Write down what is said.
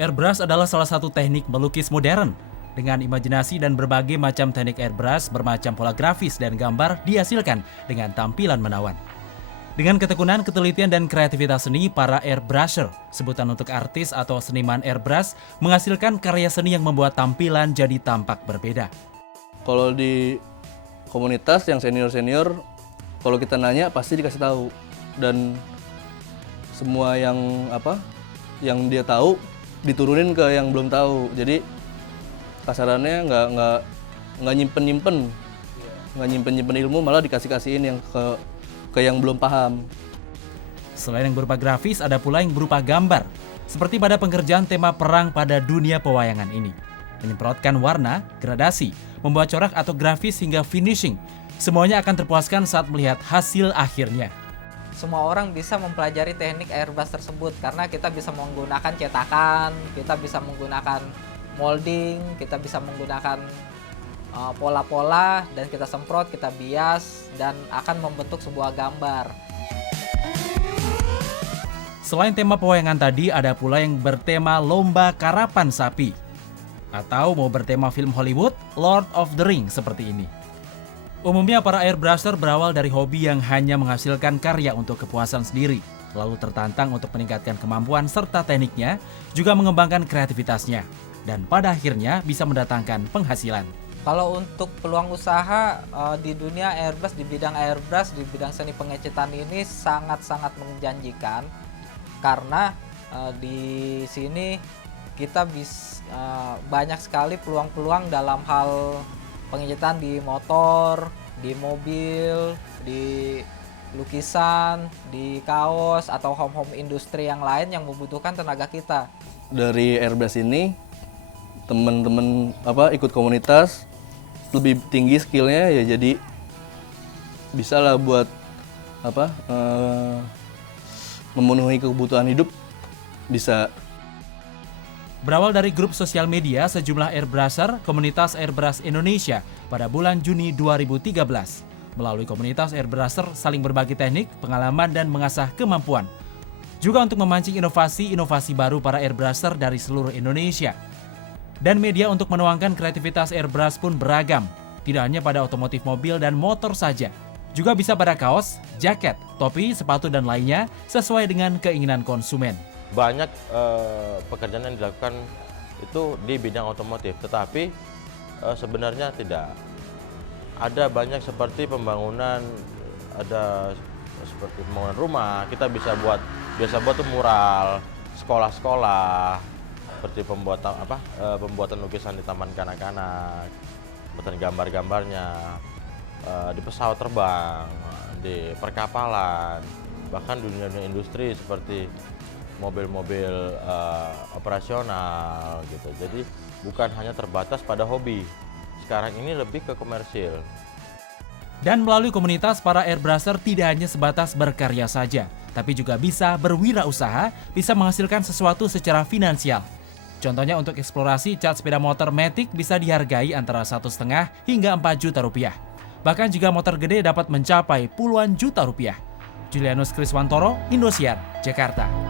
Airbrush adalah salah satu teknik melukis modern. Dengan imajinasi dan berbagai macam teknik airbrush, bermacam pola grafis dan gambar dihasilkan dengan tampilan menawan. Dengan ketekunan, ketelitian, dan kreativitas seni, para airbrusher, sebutan untuk artis atau seniman airbrush, menghasilkan karya seni yang membuat tampilan jadi tampak berbeda. Kalau di komunitas yang senior-senior, kalau kita nanya pasti dikasih tahu. Dan semua yang dia tahu diturunin ke yang belum tahu. Jadi kasarannya nggak nyimpen ilmu, malah dikasih-kasihin yang ke yang belum paham. Selain yang berupa grafis, ada pula yang berupa gambar. Seperti pada pengerjaan tema perang pada dunia pewayangan ini. Menyemprotkan warna, gradasi, membuat corak atau grafis hingga finishing. Semuanya akan terpuaskan saat melihat hasil akhirnya. Semua orang bisa mempelajari teknik airbrush tersebut karena kita bisa menggunakan cetakan, kita bisa menggunakan molding, kita bisa menggunakan pola-pola, dan kita semprot, kita bias, dan akan membentuk sebuah gambar. Selain tema pewayangan tadi, ada pula yang bertema lomba karapan sapi. Atau mau bertema film Hollywood, Lord of the Rings seperti ini. Umumnya para airbrusher berawal dari hobi yang hanya menghasilkan karya untuk kepuasan sendiri, lalu tertantang untuk meningkatkan kemampuan serta tekniknya, juga mengembangkan kreativitasnya, dan pada akhirnya bisa mendatangkan penghasilan. Kalau untuk peluang usaha di dunia airbrush, di bidang airbrush, di bidang seni pengecetan ini sangat-sangat menjanjikan, karena di sini kita bisa banyak sekali peluang-peluang dalam hal pengecetan di motor, di mobil, di lukisan, di kaos, atau home industri yang lain yang membutuhkan tenaga kita. Dari airbrush ini, teman-teman ikut komunitas lebih tinggi skillnya, ya jadi bisa lah buat memenuhi kebutuhan hidup bisa. Berawal dari grup sosial media, sejumlah airbrusher komunitas Airbrush Indonesia pada bulan Juni 2013. Melalui komunitas airbrusher saling berbagi teknik, pengalaman, dan mengasah kemampuan. Juga untuk memancing inovasi baru para airbrusher dari seluruh Indonesia. Dan media untuk menuangkan kreativitas airbrush pun beragam. Tidak hanya pada otomotif mobil dan motor saja. Juga bisa pada kaos, jaket, topi, sepatu, dan lainnya sesuai dengan keinginan konsumen. Banyak pekerjaan yang dilakukan itu di bidang otomotif, tetapi sebenarnya tidak. Ada banyak seperti pembangunan, ada seperti pembangunan rumah, kita biasa buat tuh mural, sekolah-sekolah, seperti pembuatan lukisan di taman kanak-kanak, pembuatan gambar-gambarnya, di pesawat terbang, di perkapalan, bahkan dunia industri seperti mobil-mobil operasional gitu. Jadi bukan hanya terbatas pada hobi. Sekarang ini lebih ke komersil. Dan melalui komunitas, para airbrusher tidak hanya sebatas berkarya saja, tapi juga bisa berwirausaha, bisa menghasilkan sesuatu secara finansial. Contohnya untuk eksplorasi, cat sepeda motor Matic bisa dihargai antara 1,5 hingga 4 juta rupiah. Bahkan juga motor gede dapat mencapai puluhan juta rupiah. Julianus Kriswantoro, Indosiar, Jakarta.